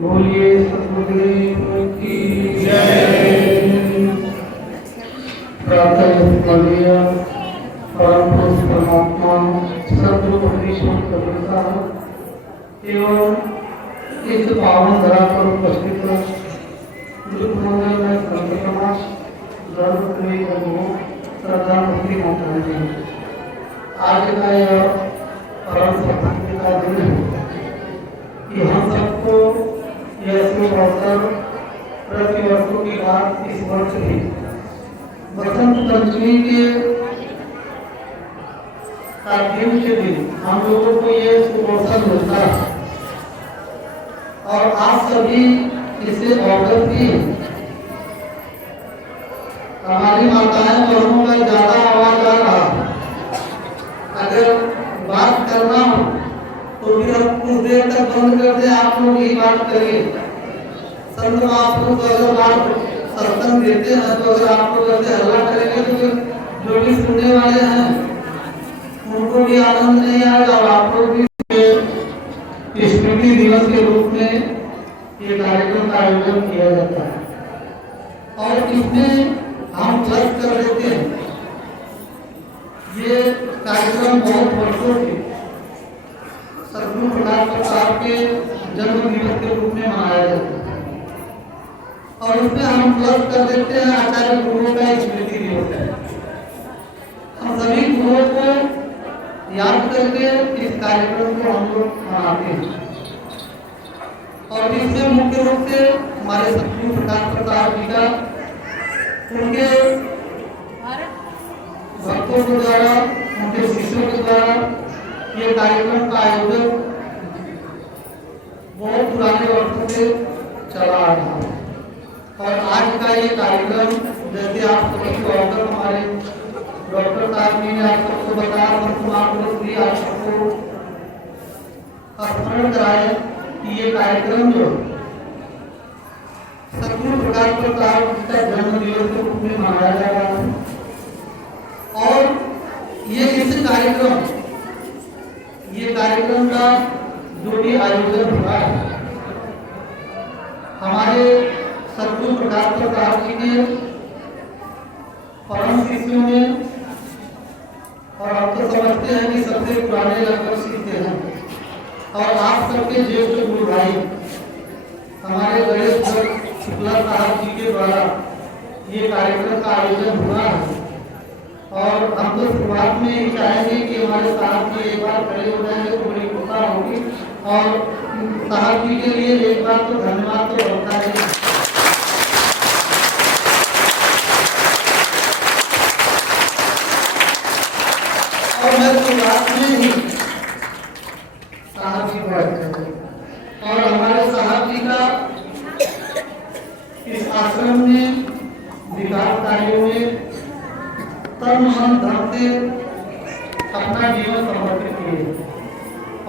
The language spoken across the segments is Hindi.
बोलिए सतगुरुदेव की जय। प्रातः परम पुरुष परमात्मा सद्गुरु हरीश्वर कबीर साहब एवं इस पावन धरा पर उपस्थित गुरु महोदय में संत समाज श्रद्धा भक्ति माता जी, आज का यह परम सौभाग्य का दिन है कि हम सबको यह शुभ अवसर प्रति वर्षों की बात इस वर्ष भी बसंत पंचमी के दिन के दिन हम लोगों को यह शुभ अवसर मिलता है और आप सभी इसे अवगत भी। हमारी माताएं बहनों का ज्यादा आवाज आ रहा है, अगर बात करना हो तो फिर हम कुछ देर तक बंद कर दे, आप लोग ही बात करिए। संत महापुरुष अगर बात सत्संग देते हैं तो अगर आप लोग ऐसे हल्ला करेंगे तो फिर जो भी सुनने वाले हैं उनको भी आनंद नहीं आएगा और आप लोग भी। स्मृति दिवस के रूप में ये कार्यक्रम का आयोजन किया जाता है और इसमें हम प्लस कर देते हैं। ये कार्यक्रम बहुत वर्षों से सद्गुरु प्रकाश प्रसाद के जन्म दिवस के रूप में मनाया जाता है और उसमें हम प्लस कर देते हैं आचार्य गुरुओं का स्मृति दिवस है। हम सभी गुरुओं को याद करके इस कार्यक्रम को हम लोग मनाते हैं और इसमें मुख्य रूप से हमारे सद्गुरु प्रकाश प्रसाद जी का उनके भक्तों के द्वारा, उनके शिष्यों के द्वारा ये कार्यक्रम का आयोजन बहुत पुराने वर्षों से चला आ रहा है और आज का ये कार्यक्रम जैसे आप सभी को अवसर हमारे डॉक्टर साहब जी ने आप सबको बताया, महापुरुष भी आप सबको स्मरण कराए कि ये कार्यक्रम जो सद्गुरु प्रकाश प्रसाद जी का जन्म दिवस के रूप में मनाया जा रहा है और ये कार्यक्रम का जो भी आयोजन हुआ है हमारे सद्गुरु प्रकाश प्रसाद जी के परम शिष्यों में और आप तो समझते हैं कि सबसे पुराने लगभग शिष्य हैं और आप सबके ज्येष्ठ गुरु भाई हमारे गणेश शुक्ला साहब जी के द्वारा ये कार्यक्रम का आयोजन हुआ है और हम तो शुरुआत में ही चाहेंगे कि हमारे साहब जी एक बार खड़े हो जाएंगे तो बड़ी कृपा होगी और साहब जी के लिए एक बार तो धन्यवाद तो बनता है। और मैं शुरुआत में ही साहब जी को और हमारे साहब जी का इस आश्रम में विकास कार्यों में तन मन धन से अपना जीवन समर्पित किए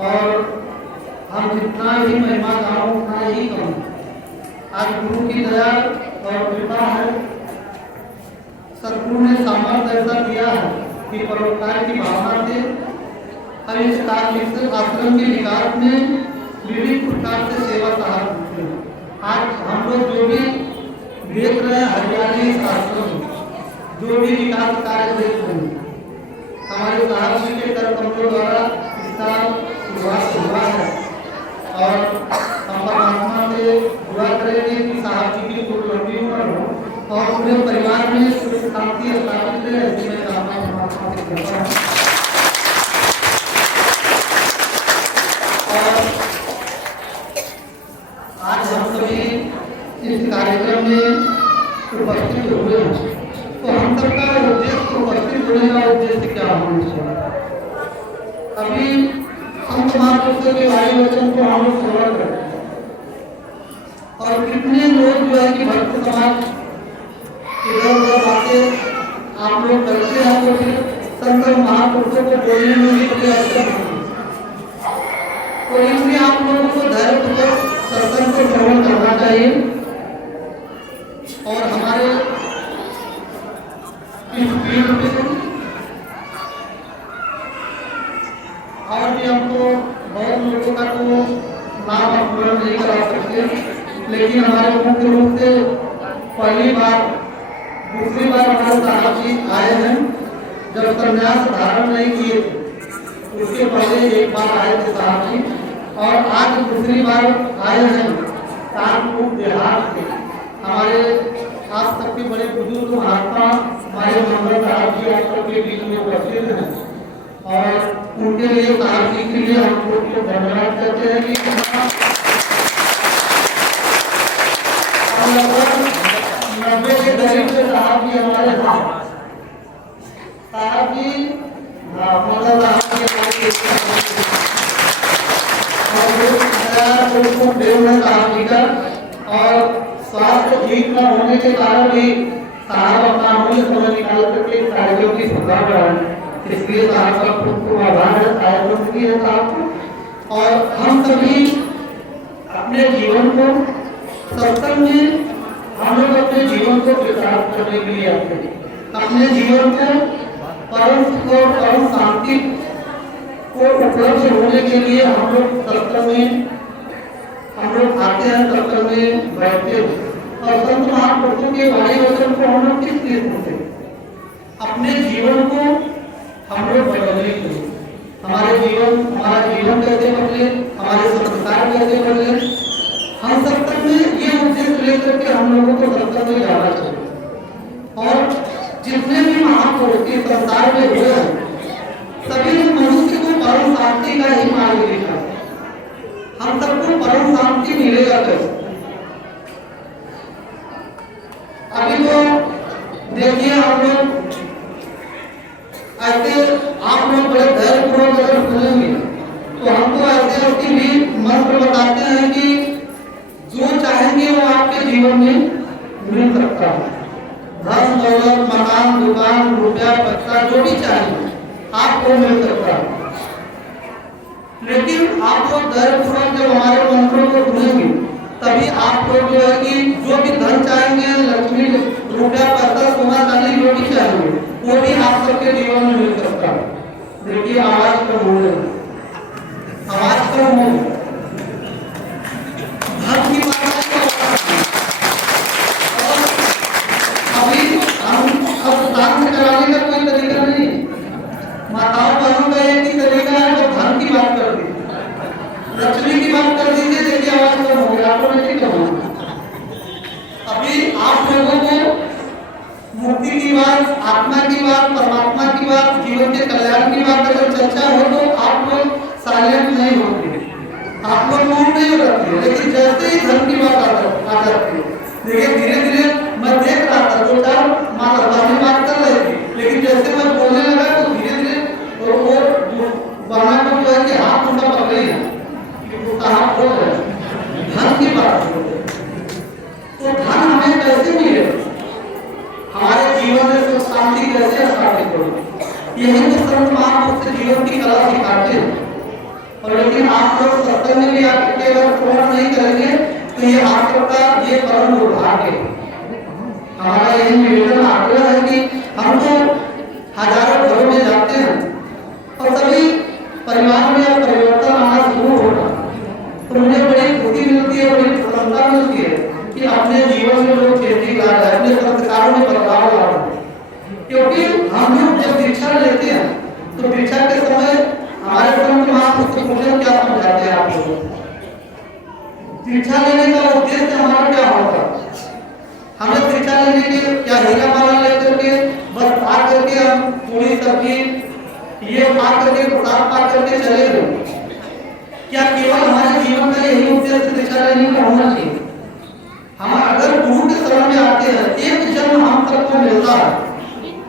और हम जितना ही महिमा गाओ उतना ही कम। आज गुरु की दया और कृपा है, सद्गुरु ने सामर्थ्य ऐसा दिया है कि परोपकार की भावना से हम इस आश्रम के विकास में विभिन्न प्रकार से सेवा सहायता करते हैं। आज हम लोग जो भी देख रहे हैं हरियाली इस आश्रम जो भी विकास कार्य देख रहे हैं हमारे साहब जी के कर कमरों द्वारा इसका शुरुआत हुआ है और हम परमात्मा से दुआ करेंगे कि साहब जी की खूब लंबी उम्र हो और पूरे परिवार में सुख शांति स्थापित रहे, ऐसी मैं कामना परमात्मा से करता हूँ। और आज हम सभी इस कार्यक्रम में उपस्थित हुए हैं, तो हम सबका उद्देश्य उपस्थित होने का उद्देश्य क्या होना चाहिए? अभी संत महापुरुषों के वायु वचन को हम लोग श्रवण करते हैं और कितने लोग जो है कि भक्त समाज इधर उधर बातें आप लोग करते हैं, तो फिर संत महापुरुषों को बोलने में भी बड़े अवसर होते हैं। तो इसलिए आप लोगों को धैर्यपूर्वक सत्संग को श्रवण करना चाहिए और हमारे इस फील्ड में और भी हमको बहुत लोगों का तो नाम अपूर्ण नहीं करा सकते, लेकिन हमारे मुख्य रूप से पहली बार दूसरी बार हमारे साहब जी आए हैं। जब संन्यास धारण नहीं किए थे उसके पहले एक बार आए थे साहब जी, और आज दूसरी बार आए हैं कानपुर देहात से। हमारे आज तक के बड़े बुजुर्ग महात्मा हमारे मंगल साहब जी आज तक के बीच में उपस्थित हैं और उनके लिए साहब जी के लिए हम लोग को धन्यवाद करते हैं कि लगभग 90 के करीब से साहब जी हमारे साहब जी मंगल साहब जी साहब जी का और स्वास्थ्य ठीक न होने के कारण भी साहब अपना अमूल्य समय निकाल करके कार्यक्रम की सभा कराएं, इसलिए साहब का खूब आभार है कार्यक्रम की है साहब। और हम सभी अपने जीवन को सत्संग में हम लोग अपने जीवन को विकास करने के लिए आते हैं, अपने जीवन को परम सुख और परम शांति को उपलब्ध होने के लिए हम लोग सत्संग में हम लोग आते हैं, सत्संग में बैठते हैं और संत महापुरुषों के वाणी वचन को हम लोग किस लिए सुनते हैं? अपने जीवन को हम लोग बदलने के लिए, हमारा जीवन कैसे बदले, हमारे संस्कार कैसे बदले, हम सत्संग में ये उद्देश्य लेकर के हम लोगों को सत्संग में जाना चाहिए। और जितने भी महापुरुष के संसार में हुए हैं सभी मनुष्य को परम शांति का ही मार्ग दिखा। हम सबको परम शांति मिलेगा कैसे? अभी तो देखिए हम लोग ऐसे आप लोग बड़े धैर्यपूर्वक अगर सुनेंगे तो हमको ऐसे ऐसी भी मंत्र बताते हैं कि जो चाहेंगे वो आपके जीवन में मिल सकता है। धन दौलत मकान दुकान रुपया पैसा जो भी चाहेंगे आपको मिल सकता है, लेकिन आप लोग धैर्यपूर्वक जब हमारे मंत्रों को सुनेंगे तभी आप लोग जो है कि जो भी धन चाहेंगे, लक्ष्मी रुपया पैसा सोना चांदी जो भी चाहेंगे वो भी आप सबके जीवन में मिल सकता है। देखिए आवाज कम हो रही है, आवाज कम हो, धन की बात अभी हम अब दान कराने का कोई तरीका नहीं, माताओं बहनों का एक ही तरीका है, जो धन की बात कर दी, लक्ष्मी की बात कर दीजिए, देखिए आवाज कम हो गया, आपको नहीं कम। अभी आप लोगों को मुक्ति की बात, आत्मा की बात, परमात्मा की बात, जीवन के कल्याण की बात अगर चर्चा हो तो आप लोग साइलेंट नहीं होंगे, आप लोग मौन नहीं रखते, लेकिन जैसे ही धन की बात आ जाती है, देखिए धीरे धीरे मैं देख रहा था दो चार बात कर रहे थे, लेकिन जैसे मैं बोलने लगा तो धीरे धीरे वो बना को जो है कि हाथ उनका पकड़ ही है, हाथ हो गया, धन की बात हो गई। तो धन हमें कैसे मिले, हमारे जीवन में सुख शांति कैसे स्थापित हो, यही तो संत महापुरुष जीवन की कला सिखाते हैं। और लेकिन आप लोग सत्संग में भी आपके अगर पूर्ण नहीं करेंगे तो ये आप सबका ये परम दुर्भाग्य है। हमारा यही निवेदन आग्रह है कि हम तो हजारों घरों में जाते हैं और सभी परिवार में परिवर्तन आना शुरू होगा तो मुझे बड़ी खुशी मिलती है, बड़ी प्रसन्नता मिलती है कि अपने जीवन में लोग चेंजिंग ला रहे हैं, अपने संस्कारों में बदलाव ला रहे हैं। क्योंकि हम लोग जब दीक्षा लेते हैं तो दीक्षा के समय हमारे संत महापुरुष क्या समझाते हैं आप लोगों को? दीक्षा लेने का उद्देश्य हमारा हैं कि क्या हीरा माला लेकर के बस आ करके हम पूरी सब्जी ये खा करके प्रसाद पा करके चले गए? क्या केवल हमारे जीवन का यही उद्देश्य दिशा लेने का होना चाहिए? हम अगर गुरु के शरण में आते हैं, एक जन्म हम सबको मिलता है,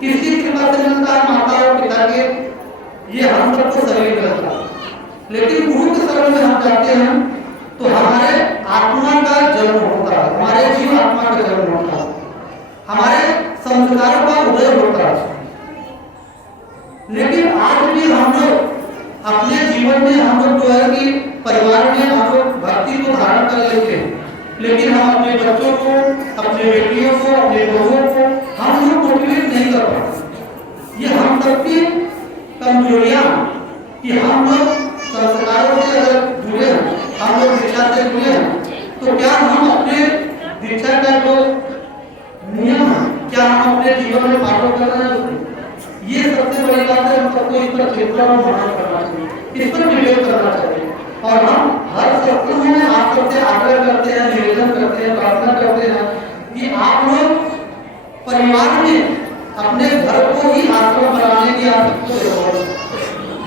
किसी कृपा से मिलता है, माता और पिता के, ये हम सबको शरीर मिलता है। लेकिन गुरु के शरण में हम जाते हैं तो हमारे आत्मा का जन्म होता है, हमारे जीव आत्मा का जन्म होता है, हमारे संस्कारों का उदय होता है। लेकिन आज भी हम लोग अपने जीवन में हम लोग जो है कि परिवार में हम लोग भक्ति को धारण कर लेते हैं, लेकिन हम अपने बच्चों को, अपने बेटियों को, अपने लोगों को हम लोग मोटिवेट नहीं कर पाते। ये हम सबकी कमजोरियां कि हम लोग संस्कारों से अगर जुड़े हैं, हम लोग दीक्षा से जुड़े हैं, तो क्या हम अपने दीक्षा का जो नियम है क्या हम अपने जीवन में फॉलो कर रहे हैं? ये सबसे बड़ी बात है। हम सबको इस पर चिंतन और मनन करना चाहिए, इस पर विवेक करना चाहिए। और हम हर सत्संग में आप सबसे आग्रह करते हैं, निवेदन करते हैं, प्रार्थना करते हैं कि आप लोग परिवार में अपने घर को ही आश्रम बनाने की आवश्यकता है।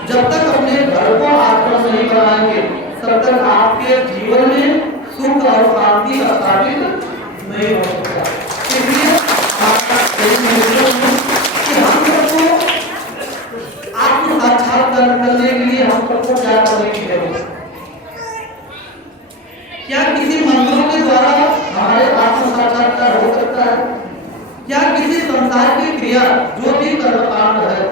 जब तक अपने घर को आश्रम नहीं बनाएंगे तब तक आपके जीवन में सुख और शांति स्थापित नहीं हो सकता। इसलिए हम सबको आत्म साक्षात्कार करने के लिए हम सबको क्या करने की जरूरत है? क्या किसी मंत्रों के द्वारा हमारे आत्म साक्षात्कार हो सकता है? क्या किसी संसार की क्रिया जो भी कर्मकांड है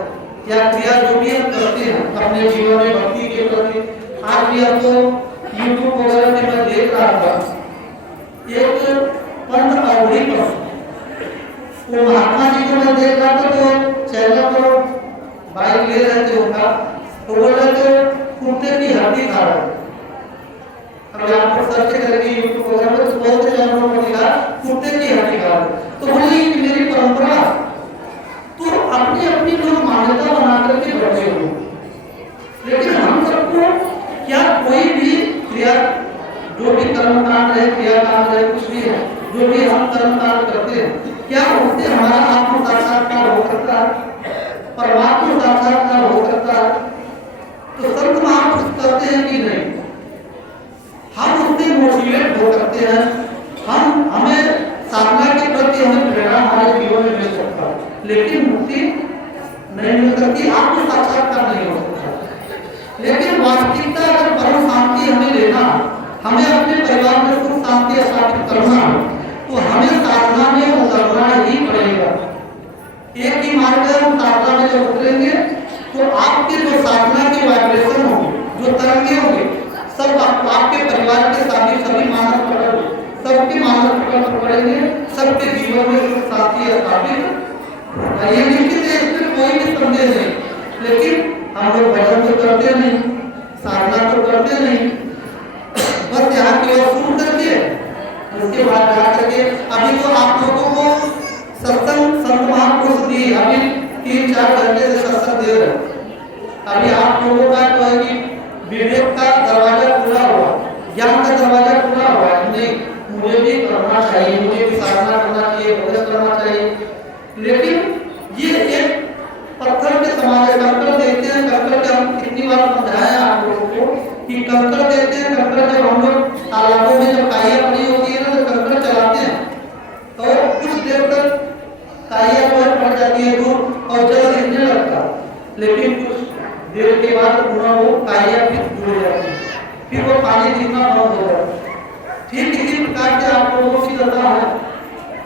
या क्रिया जो भी हम करते हैं अपने जीवन में भक्ति के प्रति, आज भी आपको यूट्यूब वगैरह में मैं देख रहा था, एक पंथ अवधि पर वो महात्मा जी को मैं देख रहा था, तो चैनल पर बाइक ले रहे थे उनका, तो बोल रहे थे कुत्ते की हड्डी खा रहे। अगर आपको सर्च करेंगे यूट्यूब वगैरह में तो बहुत से चैनलों में लिखा कुत्ते की हड्डी खा रहे। तो बोले मेरी परंपरा, तो अपनी अपनी लोग मान्यता बना करके बैठे हुए। लेकिन हम सबको क्या कोई भी क्रिया, जो भी कर्मकांड है, क्रियाकांड है, कुछ भी है, जो भी हम कर्मकांड करते हैं, क्या उससे हमारा आत्म साक्षात्कार हो सकता है? परमात्मा साक्षात्कार हो सकता है? तो संत महापुरुष करते हैं कि नहीं? हम उससे मोटिवेट हो सकते हैं, हमें साधना के प्रति हमें प्रेरणा हमारे जीवन में मिल सकता है, लेकिन मुक्ति नहीं मिल सकती, आत्म साक्षात्कार नहीं हो सकता। लेकिन वास्तविकता अगर परम शांति हमें लेना, हमें अपने परिवार में सुख शांति स्थापित करना, तो हमें साधना में उतरना ही पड़ेगा। एक ही मार्ग है, हम साधना में जब उतरेंगे तो आपके जो साधना की वाइब्रेशन होंगे, जो तरंगे होंगे, सब आपके परिवार के साथ सभी मानव पकड़, सबके मानव पकड़ पड़ेंगे, सबके जीवन में सुख शांति स्थापित। ये निश्चित है, इसमें कोई भी संदेह नहीं। लेकिन हम लोग भजन तो करते नहीं, साधना तो करते नहीं, बस यहाँ की ओर सुन करके उसके बाद जा करके अभी तो आप लोगों को सत्संग संत महापुरुष दिए, अभी 3-4 घंटे से सत्संग दे रहे। अभी आप लोगों का तो है कि विवेक का दरवाजा खुला हुआ, ज्ञान का दरवाजा खुला हुआ है। नहीं, मुझे भी करना चाहिए, मुझे भी साधना करना चाहिए, भजन करना चाहिए। लेकिन ये एक पत्थर के समान है, कंकड़ देते हैं, कंकड़ के हम कितनी बार समझाया आप लोगों को कि कंकड़ देते हैं, कंकड़ जब हम लोग तालाबों में जब काइया बनी होती है ना, तो कंकड़ चलाते हैं तो कुछ देर तक काइया जो है पड़ जाती है दूर और जल दिखने लगता है, लेकिन कुछ देर के बाद पुनः वो काइया फिर जुड़ जाती है, फिर वो पानी दिखना बंद हो जाता है। ठीक इसी प्रकार से आप लोगों की दशा है,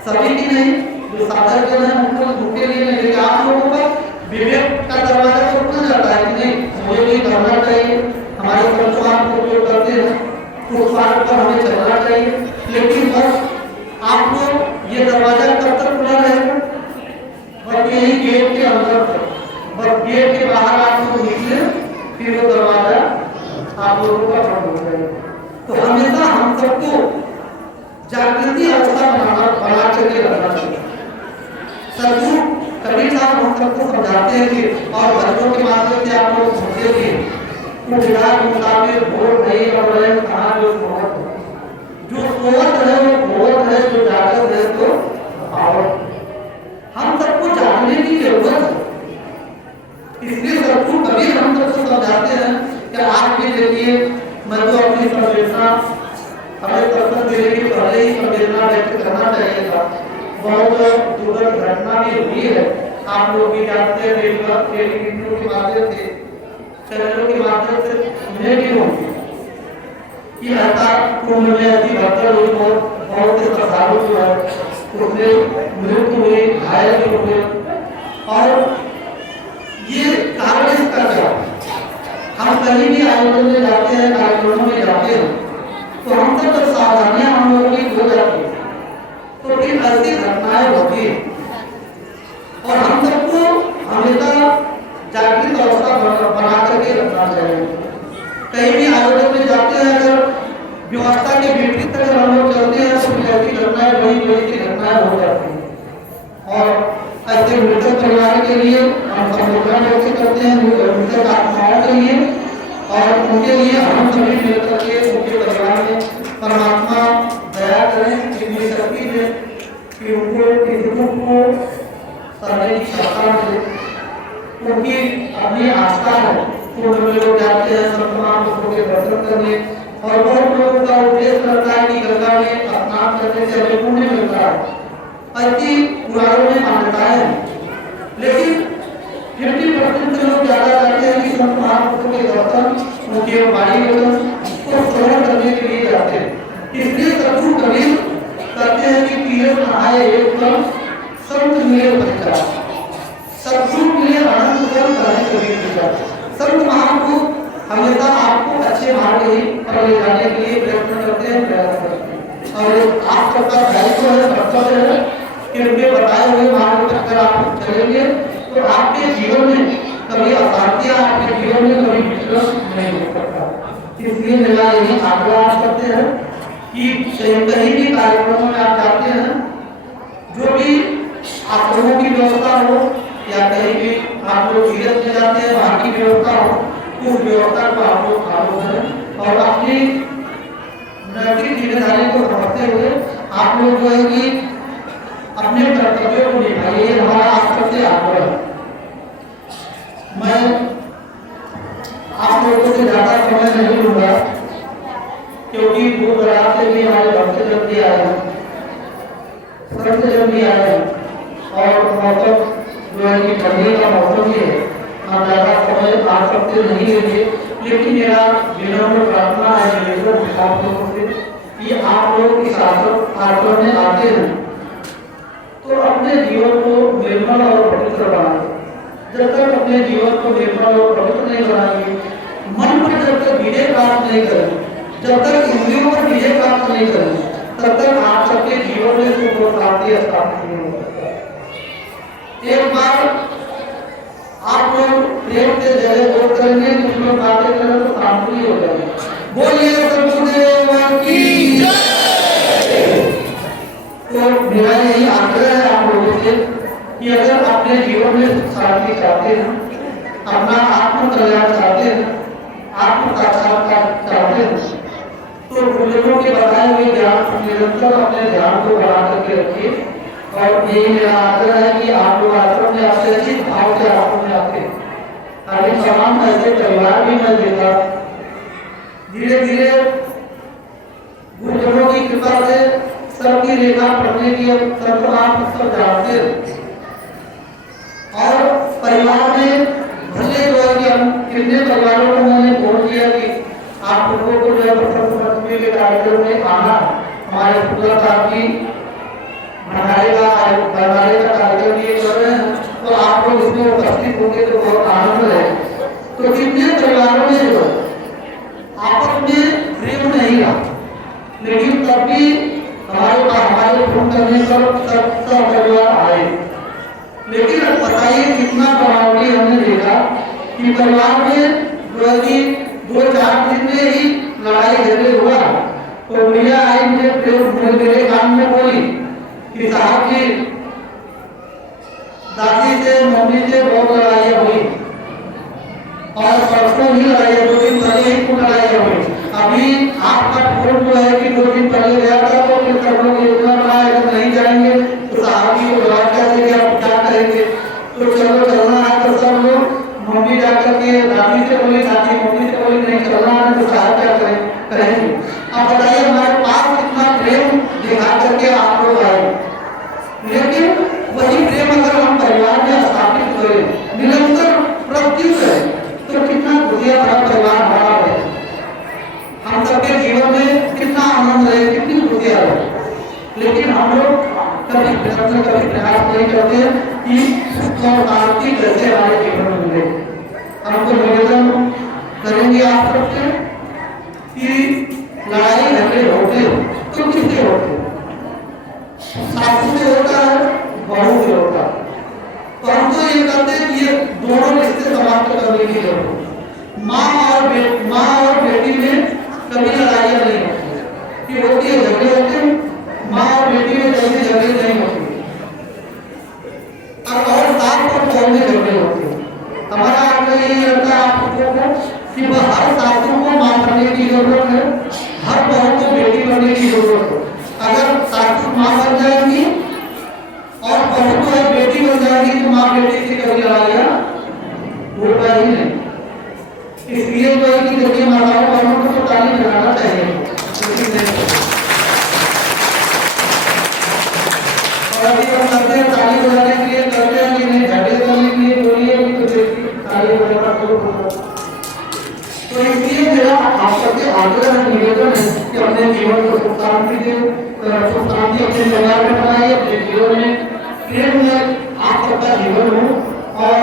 सभी की नहीं, जो साधक जन है उनको झूठे लिए नहीं, लेकिन आप लोगों का विवेक का दरवाजा तो खुल जाता है कि नहीं मुझे भी करना चाहिए, हमारे संस्कार को जो करते हैं उस मार्ग पर हमें चलना चाहिए। लेकिन बस आप लोग ये दरवाजा कब तक खुला रहेगा? बस यही गेट के अंदर तक, बस गेट के बाहर आप लोग निकले फिर वो दरवाजा आप लोगों का बंद हो जाएगा। तो हमेशा हम सबको जागृति अवस्था बना करके रखना चाहिए। सदगुरु कबीर साहब हम सबको समझाते हैं कि और भजनों के माध्यम से आप लोग सुनते थे तो विराट मुताबिक भोर नहीं और रहे कहाँ जो सोवत है, जो सोवत है वो भोर है, जो जागृत है तो सखावत हम सबको जानने की जरूरत है। इसलिए सदगुरु कबीर हम सबको समझाते हैं कि आज भी देखिए मैं तो अपनी संवेदना हमें प्रसन्न जिले के पहले ही संवेदना व्यक्त करना चाहिए था। बहुत दुर्घट घटना भी हुई है, आप लोग भी जानते हैं, टेलीविजन के माध्यम से, चैनलों के माध्यम से सुनने भी होंगे कि ऐसा कुंभ में ऐसी घटना हुई और बहुत से श्रद्धालु जो है उसमें मृत्यु हुई, घायल भी हुए। और ये कारण इसका क्या? हम कहीं भी आयोजन में जाते हैं, कार्यक्रमों में जाते हैं, तो हम सब सावधानियां हम लोगों की हो जाती है, तो फिर ऐसी घटनाएं होती है और हम सबको हमेशा जागृत अवस्था बना करके रखना चाहिए। कहीं भी आयोजन में जाते हैं, अगर व्यवस्था के विपरीत अगर हम लोग चलते हैं तो ऐसी घटनाएं वही घटनाएं हो जाती हैं। और ऐसे मृतक परिवार के लिए हम संवेदना व्यक्त करते हैं, मृतक आत्माओं के लिए, और उनके लिए हम सभी मिलकर के उनके परिवार में परमात्मा दया करें, इतनी शक्ति दे कि उनको इस दुख को सहने की क्षमता दे। उनकी अपनी आस्था है, कुंभ में लोग जाते हैं संत महापुरुषों के दर्शन करने, और बहुत लोगों का उद्देश्य रहता है कि गंगा में स्नान करने से हमें पुण्य मिलता है। ऐसी पुराणों में मान्यताएं हैं, लेकिन 50% से लोग ज्यादा जाते हैं कि संत महापुरुषों के दर्शन, उनके वाणी वचन को श्रवण करने के लिए जाते हैं। इसलिए सदगुरु कबीर कहते हैं कि तीर्थ नहाए एक कल संत मिले परिचार, सदगुरु मिले आनंद कल करें कबीर विचार। संत महापुरुष हमेशा आपको अच्छे मार्ग ही पर ले जाने के लिए प्रयत्न करते हैं, प्रयास करते हैं, और आप सबका दायित्व है, कर्तव्य है कि उनके बताए हुए मार्ग पर अगर आप चलेंगे तो आपके जीवन में कभी अशांतियां, आपके जीवन में कभी विचलन नहीं हो सकता। इसलिए मेरा यही आग्रह करते हैं कि कहीं भी कार्यक्रमों में आप जाते हैं, जो भी आश्रमों की व्यवस्था हो या कहीं भी आप लोग तीर्थ में जाते हैं वहाँ की व्यवस्था हो, उस व्यवस्था को आप लोग फॉलो करें और अपनी नैतिक जिम्मेदारी को समझते हुए आप लोग जो है कि अपने कर्तव्यों को निभाइए। हमारा आप सबसे आग्रह है। मैं आप लोगों से ज्यादा समय नहीं लूंगा क्योंकि दूर दराज से भी हमारे भक्तजन भी आए हैं, संतजन भी आए हैं, और मौसम जो है कि ठंडी का मौसम भी है, हम ज्यादा समय आ सकते नहीं लेंगे। लेकिन मेरा विनम्र प्रार्थना है निवेदन आप लोगों से कि आप लोग इस आश्रम में आते हैं तो अपने जीवन को निर्मल और पवित्र बनाएं। जब तक अपने जीवन को निर्मल और पवित्र नहीं बनाएंगे, मन पर जब तक विजय प्राप्त नहीं करें, जब तक इंद्रियों पर विजय प्राप्त नहीं करें, तब तक आप सबके जीवन में सुख और शांति स्थापित नहीं हो सकता। एक बार आप लोग प्रेम से जय बोल करेंगे, कुछ लोग बातें करें तो शांति हो जाएगी। बोलिए सदगुरुदेव की जय। तो मेरा यही आग्रह है आप लोगों से कि अगर अपने जीवन में शांति चाहते हैं, अपना आत्म कल्याण चाहते हैं, आत्म साक्षात्कार चाहते हैं, तो गुरुजनों के बताए हुए ज्ञान निरंतर अपने ध्यान को बढ़ा करके रखिए। और यही मेरा आग्रह है कि आप लोग आश्रम में आते हैं, जिस भाव से आश्रम में आते हैं, अभी तमाम ऐसे परिवार भी मैं देखा, धीरे धीरे गुरुजनों की कृपा से सबकी रेखा पढ़ने की सब आप सब जानते हैं, और परिवार में भले जो है कि हम कितने परिवारों को मैंने बोल दिया कि आप लोगों को जो है प्रथम के कार्यक्रम में आना, हमारे पूजा साहब की भंडारे का कार्यक्रम ये कर रहे हैं, तो आप लोग इसमें उपस्थित होंगे तो बहुत आनंद है। तो कितने परिवारों में जो आपस में प्रेम नहीं रहा, लेकिन तब भी हमारे फोन करने पर सब परिवार आए। लेकिन अब बताइए कितना बनावटी हमने देखा कि परिवार में जो है कि 2-4 दिन में ही लड़ाई झगड़े हुआ। तो भैया आई मुझे मेरे काम में बोली कि साहब जी दादी से मम्मी से बहुत लड़ाइयाँ हुई, और परसों ही लड़ाइयाँ, 2 दिन पहले ही कुछ लड़ाइयाँ हुई। अभी आपका फोन जो है कि 2 दिन पहले गया था, तो फिर सब लोग योजना बनाया अगर नहीं जाएंगे तो साहब हम लोग कभी प्रयत्न कभी प्रयास नहीं करते कि सुख और शांति कैसे हमारे जीवन में मिले। हमको निवेदन करेंगे आप सबसे कि लड़ाई झगड़े होते तो किससे होते, सासू से होता है, बहू से होता है। तो हम तो ये कहते हैं कि ये दोनों रिश्ते समाप्त करने की जरूरत है। माँ और बेटी में कभी लड़ाइयाँ नहीं होती, ये होती है झगड़े होते हैं, माँ और बेटी में जल्दी झगड़े नहीं होते, और सास और बहू में झगड़े होते हैं। हमारा आपको यही लगता है आप लोगों को कि वह हर सासू को माँ बनने की जरूरत है, हर बहू को बेटी बनने की जरूरत है। अगर सासू माँ बन जाएंगी और बहू को एक बेटी बन जाएगी तो माँ बेटी की कभी लड़ाइयाँ होगा ही नहीं। इसलिए जो है कि देखिए माताओं बहनों को तो ताली बजाना चाहिए, और अभी हम करते हैं ताली बजाने के लिए करते हैं कि नहीं झगड़े करने के लिए बोलिए तो ताली बजाना शुरू होगा। तो इसलिए मेरा आप सबसे आग्रह निवेदन है कि अपने जीवन को सुख शांति से सुख शांति अपने परिवार में बनाइए, अपने जीवन में प्रेम में आप सबका जीवन हो। और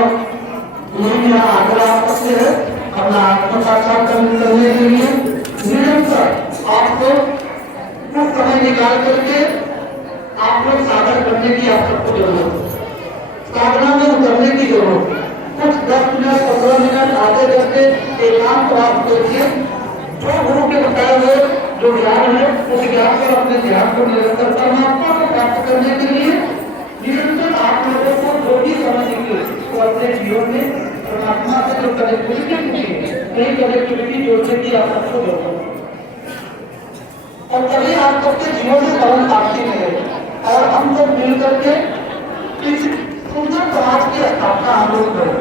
यही मेरा आग्रह आप सबसे है अपना आत्म साक्षात्कार करने के लिए निरंतर आपको कुछ समय निकाल करके आप लोग साधन करने की आप सबको जरूरत है, साधना में उतरने की जरूरत है। कुछ 10 मिनट 15 मिनट आधे घंटे एकांत आप करिए, जो गुरु के बताए हुए जो ज्ञान है उस ज्ञान पर अपने ध्यान को निरंतर परमात्मा को प्राप्त करने के लिए निरंतर आप लोगों को जो भी समझ निकले तो अपने जीवन में परमात्मा से जो कनेक्टिविटी जोड़ने की आप सबको जरूरत है, और तभी आप सबके जीवन में परम शांति मिलेगी। और हम सब मिल करके इस सुंदर समाज की स्थापना हम लोग करें।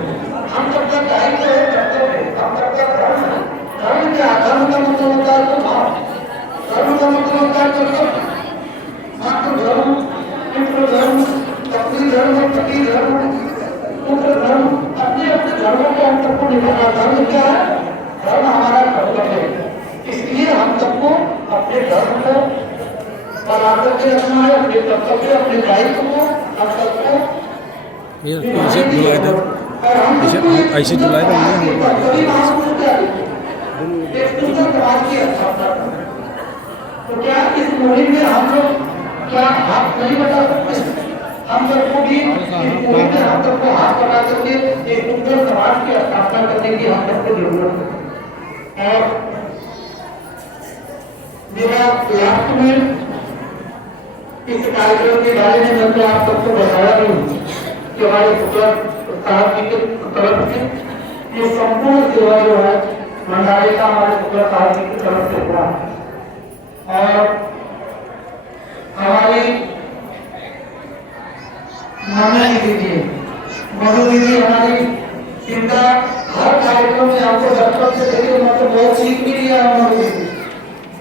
हम सबका दायित्व है, कर्तव्य है, हम सबका धर्म है। धर्म क्या, धर्म का मतलब होता है तो भाव, धर्म का मतलब होता है कर्तव्य, मातृ धर्म, पितृ धर्म, पत्नी धर्म, पति धर्म, पुत्र धर्म, अपने अपने धर्मों को हम सबको निभाना। धर्म क्या है, धर्म हमारा कर्तव्य है। इसलिए हम सबको अपने धर्म को बना करके रखना है, अपने कर्तव्य अपने दायित्व को हम सबको ऐसे जुलाई का तो क्या इस मुहिम में हम लोग क्या हाथ नहीं बता सकते? हम सबको भी इस मुहिम में हम सबको हाथ बना करके एक सुंदर समाज की स्थापना करने की हम सबको जरूरत है। और मेरा लास्ट में इस कार्यक्रम के बारे में मैं आप सबको बताया नहीं कि हमारे साहब जी के तरफ से ये संपूर्ण सेवा जो है मंडाली का हमारे पुत्र साहब जी की तरफ से हुआ। और हमारी मनु दीदी हमारी, इनका हर कार्यक्रम में आपको बचपन से देखिए मतलब बहुत सीख भी लिया मनु दीदी।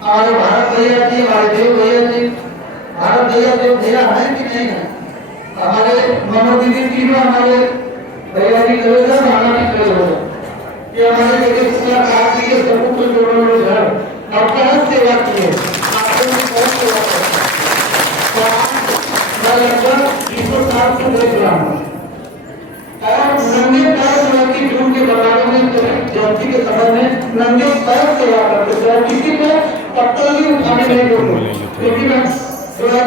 हमारे भारत भैया जी, हमारे देव भैया जी, भारत भैया देव भैया है कि नहीं है? हमारे मनु दीदी की भी हमारे भैया जी करेगा, माना भी करेगा। ये हमारे देखिए पुत्र साहब जी के सबको जोड़ों में घर और बहुत सेवा की है, आपको बहुत सेवा करते हैं। मैं लगभग 200 साल से देख रहा हूँ और नंगे पैर की जून के बगानों में जयंती के समय में नंगे पैर सेवा करते थे और किसी को पत्थर भी उठाने नहीं देते। लेकिन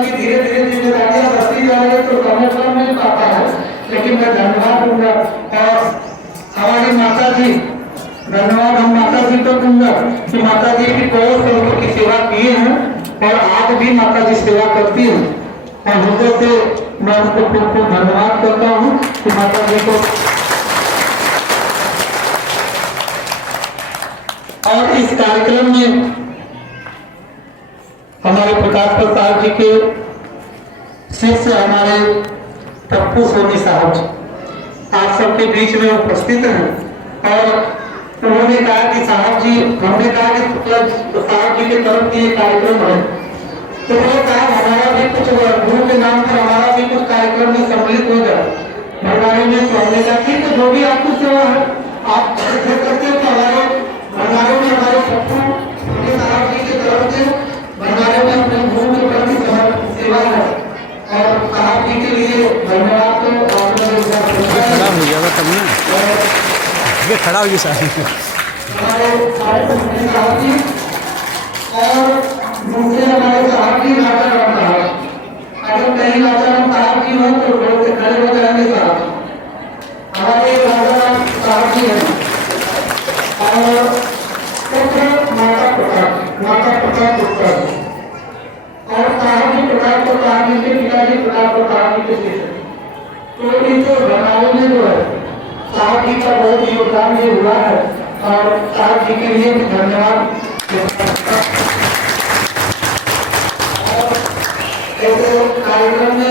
की धीरे धीरे जिम्मेदारियां बढ़ती जा रही है तो समय पर नहीं पाता है, लेकिन मैं धन्यवाद दूंगा। और हमारी माता जी, धन्यवाद हम माता जी को दूंगा कि माता जी भी बहुत लोगों की सेवा किए हैं और आज भी माता जी सेवा करती है। और हृदय से मैं उनको खूब खूब धन्यवाद करता हूँ कि माता जी को। और इस कार्यक्रम में हमारे प्रकाश प्रसाद जी के शिष्य हमारे पप्पू सोनी साहब जी आप सबके बीच में उपस्थित हैं। और उन्होंने कहा कि साहब जी, हमने कहा कि साहब जी के तरफ की ये कार्यक्रम है, तो उन्होंने कहा हमारा भी कुछ गुरु के नाम पर हमारा भी कुछ कार्यक्रम में सम्मिलित हो जाए भंडारे में। तो हमने कहा ठीक है, जो भी आपको सेवा है आप करते हो। तो हमारे भंडारे में हमारे पप्पू सोनी साहब जी की तरफ से भंडारे में अपने गुरु के प्रति सेवा है। और साहब जी के लिए धन्यवाद। तो आपने ये खड़ा हो गया तब ना, ये खड़ा हो गया साहब। हमारे साहब जी और दूसरे हमारे साहब जी नाचा करता है। अगर कहीं नाचा साहब जी हो तो रोड से खड़े हो जाएंगे साहब। हमारे राजा साहब जी हैं और पुत्र माता प्रताप गुप्ता और साहब जी प्रताप प्रताप जी के पिताजी प्रताप प्रताप जी के शिष्य। तो इस घटनाओं में जो है साहब जी का बहुत योगदान ये हुआ है और साहब जी के लिए भी धन्यवाद। ऐसे कार्यक्रम में